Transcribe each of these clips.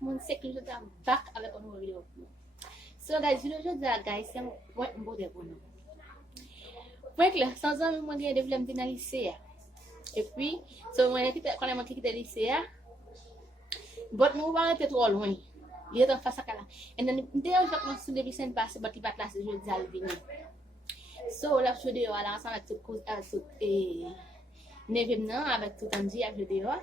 Mon sek yo jodi am back avec un nouveau vidéo. So guys, video jodi guys, c'est ouais bon de bon. Ouais là, sans an moi gen devlem dans lycée. Et puis, so moi quand moi quitter lycée, but nous va être trop loin. Il est en face à là. Et then dès que je suis depuis semaine passée, but il va classer jeudi à venir. So là je dehors là ensemble avec tout et neveu nan avec tout Andy avec dehors.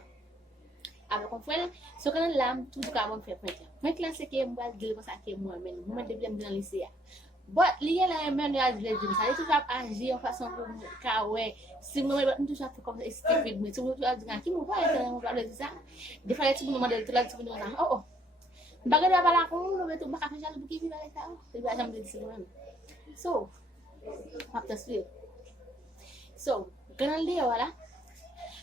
Avec mon frère, so quand là tout ka bon faire point. Moi classe que moi dire comme ça que moi même moi devlem dans lycée. But lié là même là je dis ça, il toujours agir en façon pour ka ouais, si moi toujours fait comme stupide, mais tout le monde dit qui moi pas on va dire ça. Des fois tout le monde demande tout là tout le monde oh baga da bala ko no betu baka fa bu ki bi bala ta o ba jam de ci même. So after sleep. So quand lié voilà.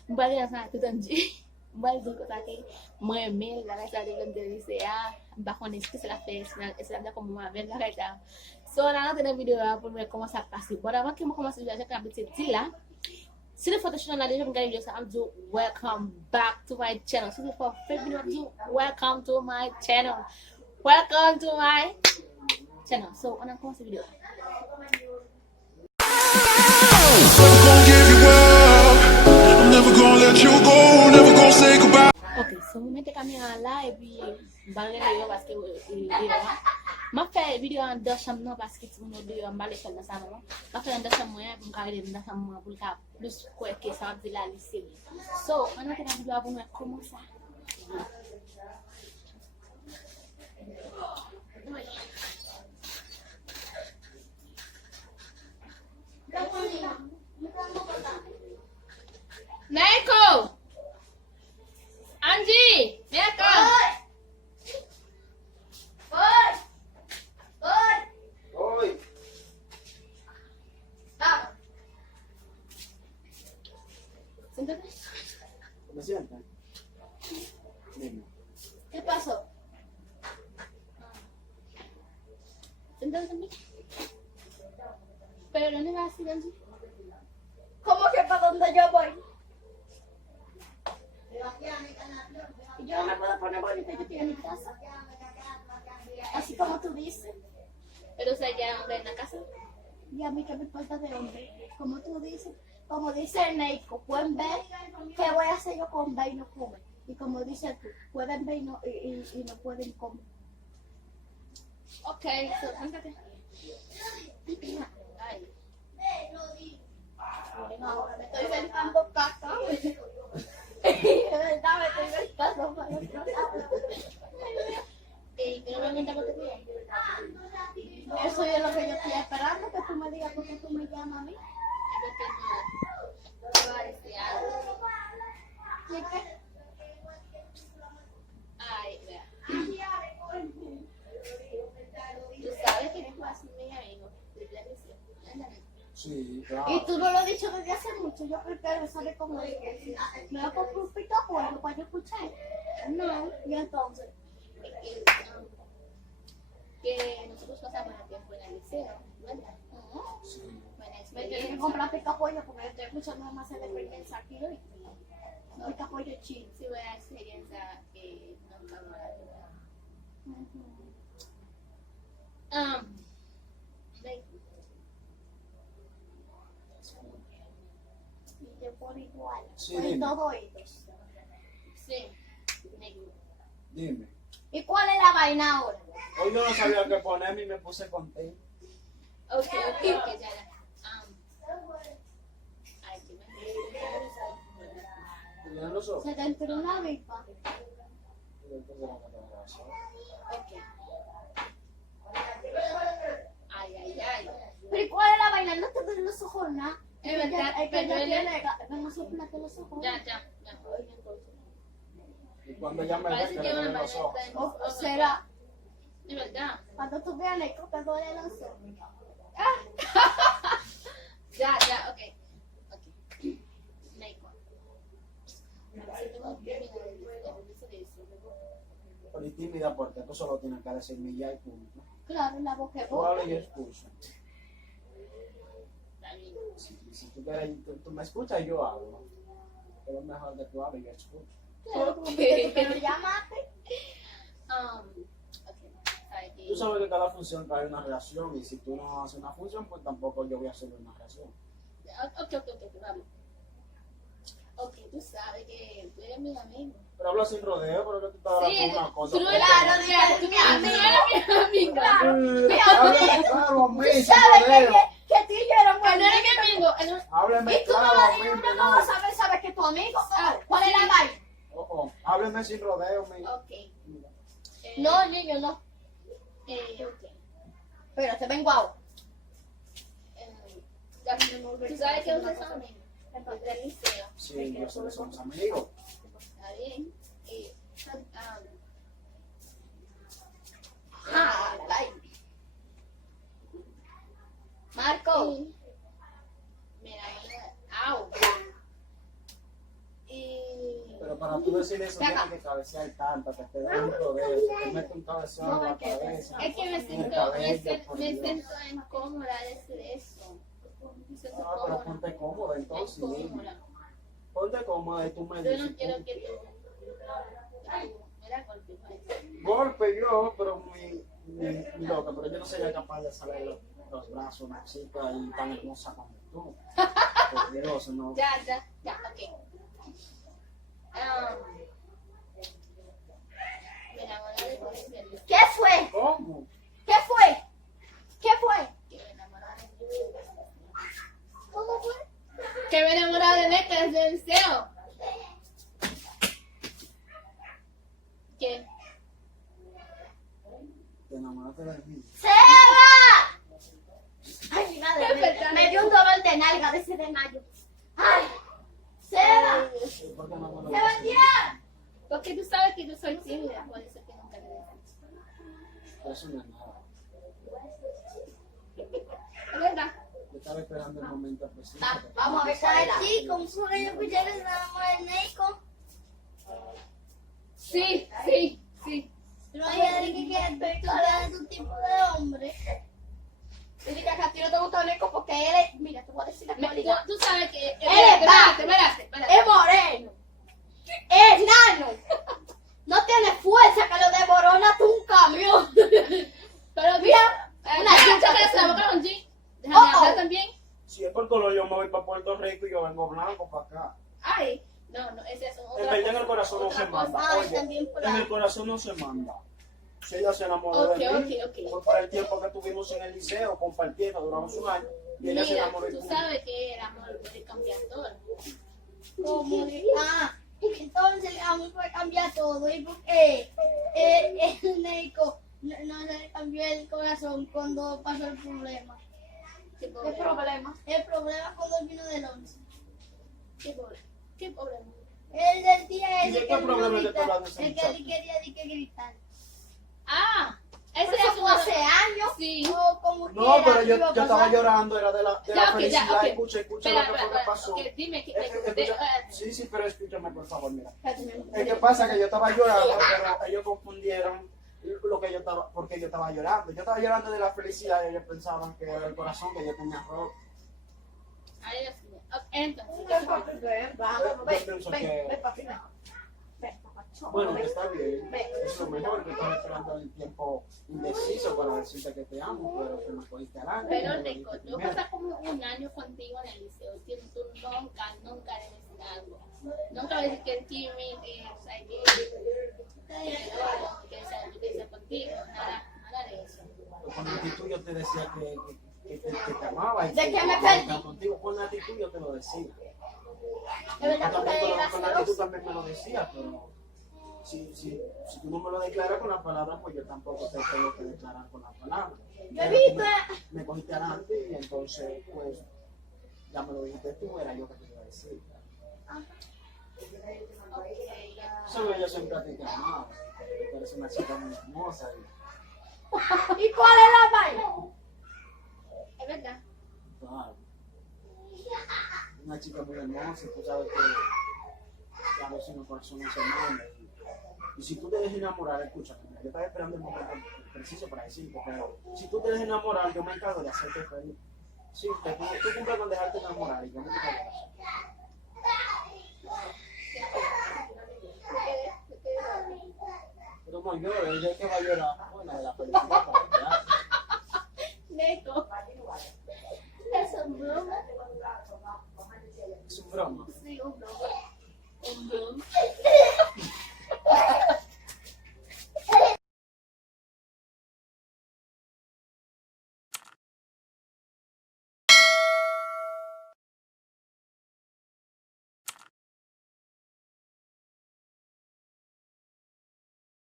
Mbali na tout anji. Mbali ko ta ke moi mail la ta de vendre lycée ba connait ce que c'est la fête, c'est la comme moi avec la ta. So on a rentré dans la vidéo pour voir comment ça passe. Bon avant que moi commence à dire que c'est là. Si le photoshop là déjà regarder ça I'm do welcome back to my channel. So for first video do welcome to my channel. Welcome to my channel. So on a commence la vidéo. Never gonna let you go, never gonna say goodbye. Ok, so mwen mette kamera la e pi mbale yo paske ma fè video an de cham nan paske ti moun de yo mbale fè nan sa nan. Ma fè an de cham mwen pou mkare de nan cham mwen pou ka plus kwe ke sa di la lycée. So, an mette nan video pou mwen koman sa. Neko! Angie! Neko! Oi. Siéntate. ¿Me sientas? Dime. ¿Qué pasó? Siéntate también. Pero ¿dónde vas, Angie? ¿Cómo que para dónde yo voy? Yo no me puedo poner bonita, yo estoy en mi casa. Así como tú dices. Pero se queda hombre en la casa. Y a mí que me importa de hombre. Como tú dices, como dice el Neiko, pueden ver qué voy a hacer yo con ver y no comer. Y como dices tú, pueden ver y no pueden comer. Ok, so, siéntate. Ay. Ahora me estoy sentando caca. De verdad me estoy sentando para el otro lado. Pero no me está contando. Eso es lo que yo estoy esperando, que tú me digas por qué tú me llamas a mí. ¿Y qué? Ay, vea. Tú sabes que no es mi amigo. Sí, claro. Y tú no lo has dicho desde hace mucho, yo prefiero saber cómo es. ¿Me va a comprar un pito bueno para yo escuchar? No, y entonces. Que nosotros pasamos el tiempo en el liceo, ¿verdad? Sí. Buena Me tienes que experiencia. comprar pica pollo porque estoy escuchando más de dependencia aquí hoy. Pica pollo chino. Sí, buena experiencia que nunca me la tuve. Like, Y te pone igual. Sí, Por dime. todo ellos. sí, negro. Dime. ¿Y cuál es la vaina ahora? Hoy yo no sabía qué ponerme y me puse contento. Ok, ya, ya. Ay, qué me Ya no soy. Se te entró una avispa. Ok. Ay, ay, ay. ¿Pero y cuál es la vaina? No te duelen los ojos, nada. Es verdad, Es que pero ya él- tiene. Vamos a soplarte los ojos. Ya. Oye, entonces. Y cuando ya me ve Parece que que le una duelen los ojos. maneta en O será, Es verdad. cuando tú veas Neco, te duele los ojos. Ya, ok. Neiko. Si tengo tímida de eso. Pero y tímida porque tú solo tienes que decirme ya y punto. Claro, la boca es Tú boca. hablas y yo escucho. Está bien. Si tú quieres, tú me escuchas y yo hablo. Pero es mejor que tú hables y yo escucho. Claro, como que tú me llamaste. sabes que cada función trae una reacción y si tú no haces una función, pues tampoco yo voy a hacer una reacción. Ok, vamos. Ok, tú sabes que tú eres mi amigo. Pero habla sin rodeo, pero que tú estás hablando Sí, de una cosa. tú no eres tú no eres mi amigo. Háblame claro a mí, Tú sin sabes rodeo. que tú y yo éramos Él no eres amigos. mi amigo. Él no- Háblame Y tú no claro vas a a mí, decir una no. cosa, sabes que tu amigo. ¿Cuál es la vaina? Hábleme sin rodeo, mi. Ok. No, niño, no. Ok. Pero te ven guau. Tú sabes que ustedes son amigos. Del liceo. Sí, yo sé que somos amigos. Está bien. Marco. Mira, au. Y Pero para tú decir eso, tienes que cabecear tanto, que te den un rodeo, que te mete un cabezón en la cabeza. es que me en el siento, cabello, por me Dios. siento incómoda de decir eso. Me siento Ah, pero cómoda. ponte cómoda entonces. Incómoda. Ponte cómoda y tú me Yo dices. no quiero que tú me la golpes. Golpe yo, pero mi loca, pero yo no sería capaz de salir los brazos de una chica y tan hermosa como tú. Por Dios, no. Ya, ok. Me enamoré de ti, en serio. ¿Qué fue? ¿Cómo? ¿Qué fue? ¿Qué fue? Que me enamoré de ti. ¿Cómo fue? Que me enamoré de Neca desde el liceo. ¿Qué? Te enamoraste de mí. ¡Seba! Ay, mi madre, Qué pecado. me dio un dolor de nalga de ese de mayo. ¡Ay! ¡Seba! ¿Por qué no me lo ¡Seba, dices? tía! Porque tú sabes que yo soy tímida, por eso que nunca le dejo. Eso no es nada. ¿Es verdad? Yo estaba esperando el momento preciso. Vamos a ver cuál era. Sí, como fue yo escuché que se enamoró de Neiko. Sí. No hay que tú eres un tipo de hombre. Dice que a ti no te gusta Neiko porque él es. Mira, te voy a decir la cualidad. Tú sabes que... Espérate. Es moreno. Es nano. No tiene fuerza que lo devoró hasta un camión. Pero Mira, una una chica chica que que se se- boca con G. Déjame hablar también. Si es por color, yo me voy para Puerto Rico y yo vengo blanco para acá. Ay, no, ese es otra En verdad, en el cosa, corazón no otra se cosa. manda. Ay, Oye, también por en la- el corazón no se manda. Si ella se enamoró de mí, Ok. fue por el tiempo que tuvimos en el liceo compartiendo, duramos un año, y ella se Mira, enamoró de tú mí. sabes que el amor puede cambiar todo. Como entonces el amor puede cambiar todo. ¿Y por qué el Neiko no le cambió el corazón cuando pasó el problema? ¿Qué problema? El problema cuando él vino del 11. ¿Qué problema? El del día ¿Y ese de que qué él vino problema a le gritar, estaba diciendo, el que él muchacho? quería de que gritar. Ah, ese Eso es fue hace años. Sí. O como No, quiera, pero yo iba a estaba pasar. llorando, era de la Ya, ok, felicidad. ya, ok. Escucha Espera, lo que fue que pasó. ok, dime que... Sí, sí, pero escúchame, por favor, mira. Espérate, Es que pasa que yo estaba llorando, pero ellos confundieron lo que yo estaba, porque yo estaba llorando. Yo estaba llorando de la felicidad y ellos pensaban que era el corazón que yo tenía roto. Ay, Dios mío. Ok, entonces, Yo pienso que, bueno, que está bien. Ven. Es lo mejor que estaba esperando el tiempo indeciso para decirte que te amo, pero que me cogiste adelante. pero me lo Rico, dijiste yo primero. pasé como un año contigo en el liceo. Tú nunca debes decir algo. Nunca debes decir que tímide, o sea, que sea contigo. Nada de eso. Con la actitud yo te decía que te amaba. Y ¿De que qué me quería perdí? estar contigo. Con la actitud yo te lo decía. Es verdad Tú que también era con la actitud celoso. también me lo decías, pero si tú no me lo declaras con las palabras, pues yo tampoco te tengo que declarar con las palabras. Yo he Pero visto. tú me cogiste adelante y entonces, pues, ya me lo dijiste tú, era yo que te iba a decir. Solo yo siempre a ti te amaba, porque tú eres una chica muy hermosa. ¿Y cuál es la vaina? Es verdad. Claro. Una chica muy hermosa, y tú sabes que a veces el corazón no se manda. Y si tú te dejas enamorar, escúchame, mira, yo estaba esperando el momento preciso para decirte, pero si tú te dejas enamorar, yo me encargo de hacerte feliz. Sí, que tú cumples con dejarte enamorar y yo me encargo de eso. Pero no llores, ella es que va a llorar. Bueno, de la felicidad. Neko. Eso broma. Es un broma. Sí, un broma. Un broma.